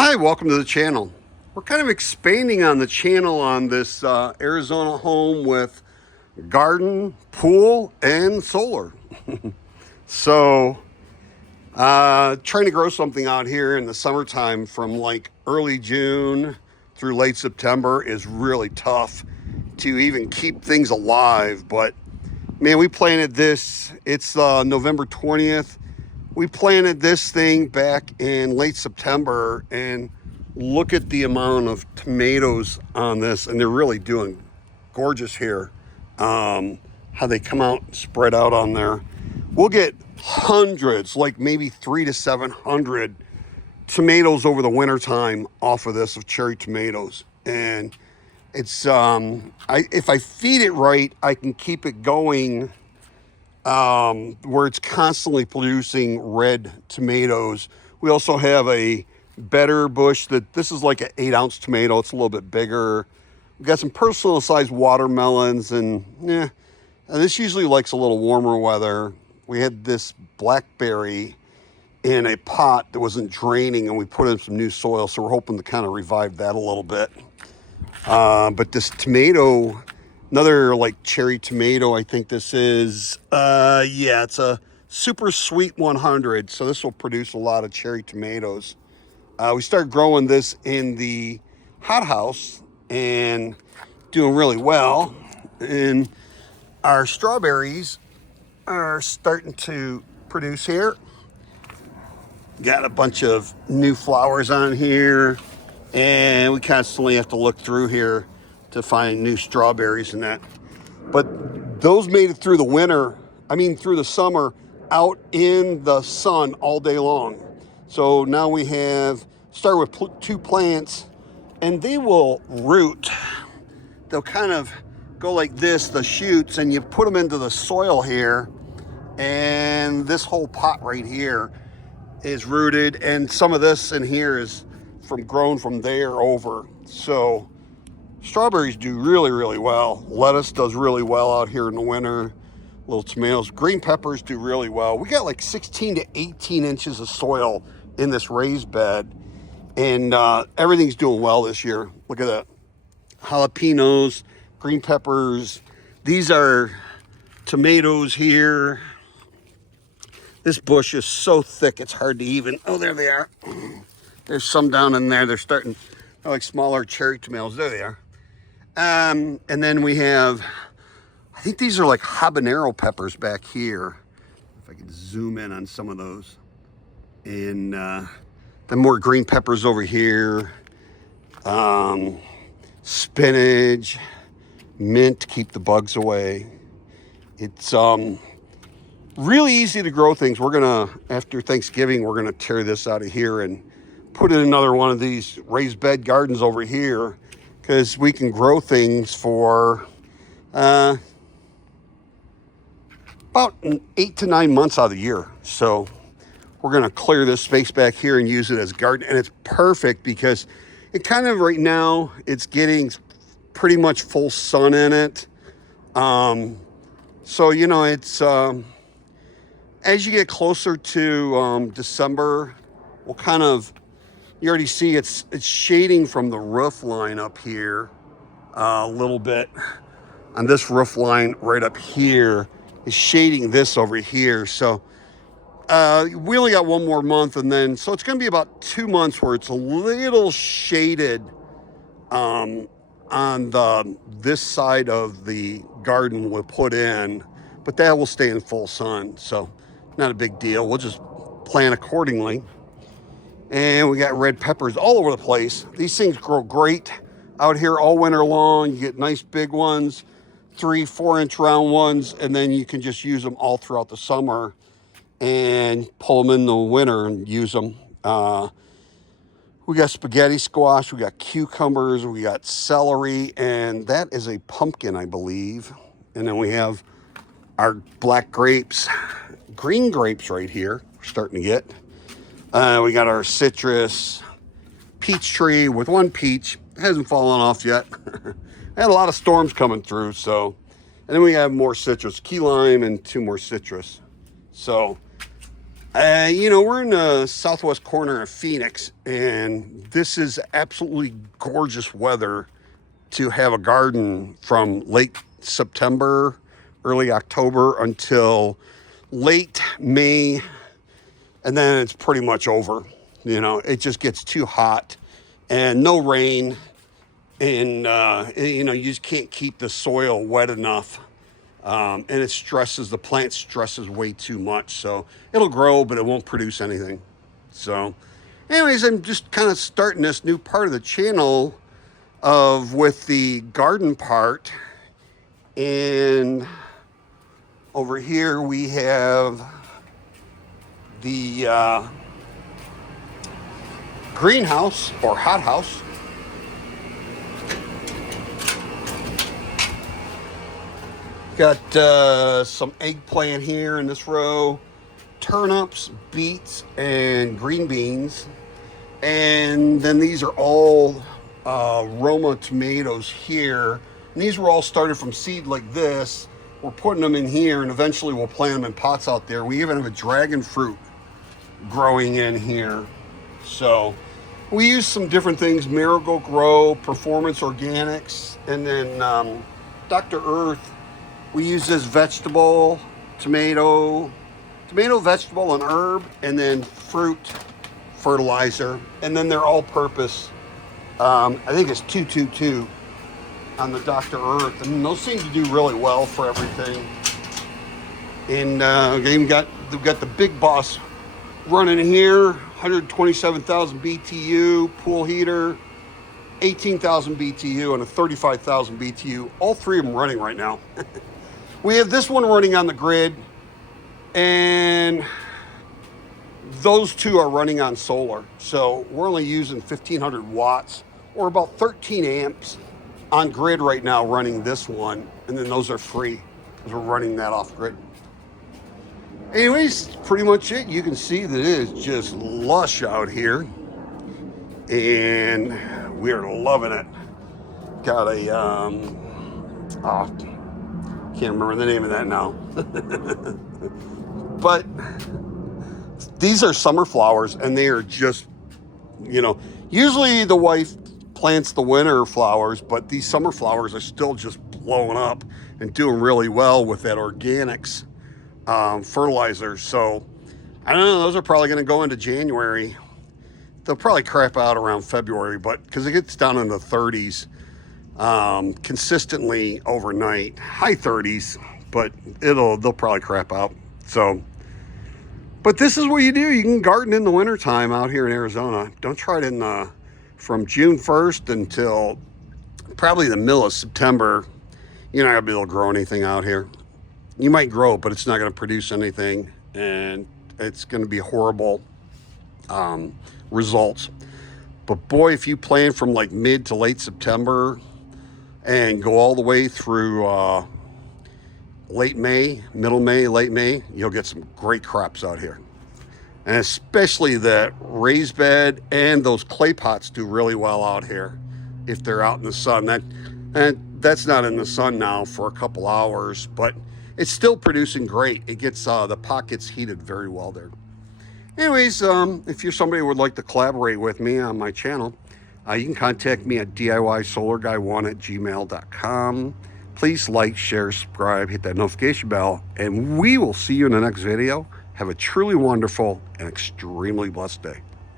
Hi, welcome to the channel. We're kind of expanding on the channel on this Arizona home with garden, pool, and solar. So, trying to grow something out here in the summertime from like early June through late September is really tough to even keep things alive. But man, we planted this, it's November 20th. We planted this thing back in late September, and look at the amount of tomatoes on this, and they're really doing gorgeous here. How they come out and spread out on there. We'll get hundreds, like maybe 300 to 700 tomatoes over the winter time off of this, of cherry tomatoes. And it's if I feed it right, I can keep it going where it's constantly producing red tomatoes. We also have a better bush that this is like an 8-ounce tomato. It's a little bit bigger. We've got some personal sized watermelons, and this usually likes a little warmer weather. We had this blackberry in a pot that wasn't draining, and we put in some new soil, so we're hoping to kind of revive that a little bit. But this tomato, another like cherry tomato, I think this is, it's a super sweet 100. So this will produce a lot of cherry tomatoes. We started growing this in the hothouse and doing really well. And our strawberries are starting to produce here. Got a bunch of new flowers on here, and we constantly have to look through here to find new strawberries and that. But those made it through the winter, through the summer, out in the sun all day long. So now we have started with 2 plants, and they will root. They'll kind of go like this, the shoots, and you put them into the soil here, and this whole pot right here is rooted, and some of this in here is grown from there over. So strawberries do really, really well. Lettuce does really well out here in the winter. Little tomatoes. Green peppers do really well. We got like 16 to 18 inches of soil in this raised bed, and everything's doing well this year. Look at that. Jalapenos, green peppers. These are tomatoes here. This bush is so thick, it's hard to even, oh, there they are. There's some down in there. They're like smaller cherry tomatoes. There they are. And then we have, I think these are like habanero peppers back here. If I could zoom in on some of those. And then more green peppers over here. Spinach, mint to keep the bugs away. It's really easy to grow things. We're gonna, after Thanksgiving, we're gonna tear this out of here and put in another one of these raised bed gardens over here, because we can grow things for about 8 to 9 months out of the year. So we're gonna clear this space back here and use it as garden. And it's perfect because it kind of right now, it's getting pretty much full sun in it. So, it's, as you get closer to December, we'll kind of, you already see it's shading from the roof line up here a little bit. On this roof line right up here is shading this over here. So we only got 1 more month, and then, so it's going to be about 2 months where it's a little shaded on this side of the garden we'll put in, but that will stay in full sun. So not a big deal. We'll just plan accordingly. And we got red peppers all over the place. These things grow great out here all winter long. You get nice big ones, 3-4 inch round ones, and then you can just use them all throughout the summer and pull them in the winter and use them. We got spaghetti squash, we got cucumbers, we got celery, and that is a pumpkin, I believe. And then we have our black grapes, green grapes right here, we're starting to get. We got our citrus, peach tree with 1 peach. It hasn't fallen off yet. I had a lot of storms coming through, so. And then we have more citrus, key lime and 2 more citrus. So We're in the southwest corner of Phoenix, and this is absolutely gorgeous weather to have a garden from late September, early October until late May, and then it's pretty much over. It just gets too hot and no rain, and you just can't keep the soil wet enough. And the plant stresses way too much. So it'll grow, but it won't produce anything. So anyways, I'm just kind of starting this new part of the channel with the garden part. And over here we have the greenhouse or hothouse. Got some eggplant here in this row, turnips, beets, and green beans. And then these are all Roma tomatoes here. And these were all started from seed like this. We're putting them in here, and eventually we'll plant them in pots out there. We even have a dragon fruit growing in here. So we use some different things: Marigold Grow, Performance Organics, and then Dr. Earth. We use this vegetable, tomato, vegetable, and herb, and then fruit fertilizer. And then they're all-purpose. I think it's 222 on the Dr. Earth. And those seem to do really well for everything. And we've got the Big Boss running here, 127,000 BTU, pool heater, 18,000 BTU, and a 35,000 BTU. All three of them running right now. We have this one running on the grid, and those two are running on solar. So we're only using 1,500 watts, or about 13 amps on grid right now running this one. And then those are free because we're running that off grid. Anyways, pretty much it. You can see that it is just lush out here, and we're loving it. Got a, can't remember the name of that now. But these are summer flowers, and they are just, usually the wife plants the winter flowers, but these summer flowers are still just blowing up and doing really well with that organics fertilizer. So I don't know, those are probably going to go into January. They'll probably crap out around February, but because it gets down in the 30s consistently overnight, high 30s, but they'll probably crap out. So, but this is what you do. You can garden in the wintertime out here in Arizona. Don't try it from June 1st until probably the middle of September. You're not gonna be able to grow anything out here. You might grow it, but it's not gonna produce anything, and it's gonna be horrible results. But boy, if you plan from like mid to late September and go all the way through late May, middle May, late May, you'll get some great crops out here. And especially the raised bed and those clay pots do really well out here if they're out in the sun. That's not in the sun now for a couple hours, but it's still producing great. It gets the pot gets heated very well there. Anyways, if you're somebody who would like to collaborate with me on my channel, you can contact me at DIYSolarGuy1@gmail.com. Please like, share, subscribe, hit that notification bell, and we will see you in the next video. Have a truly wonderful and extremely blessed day.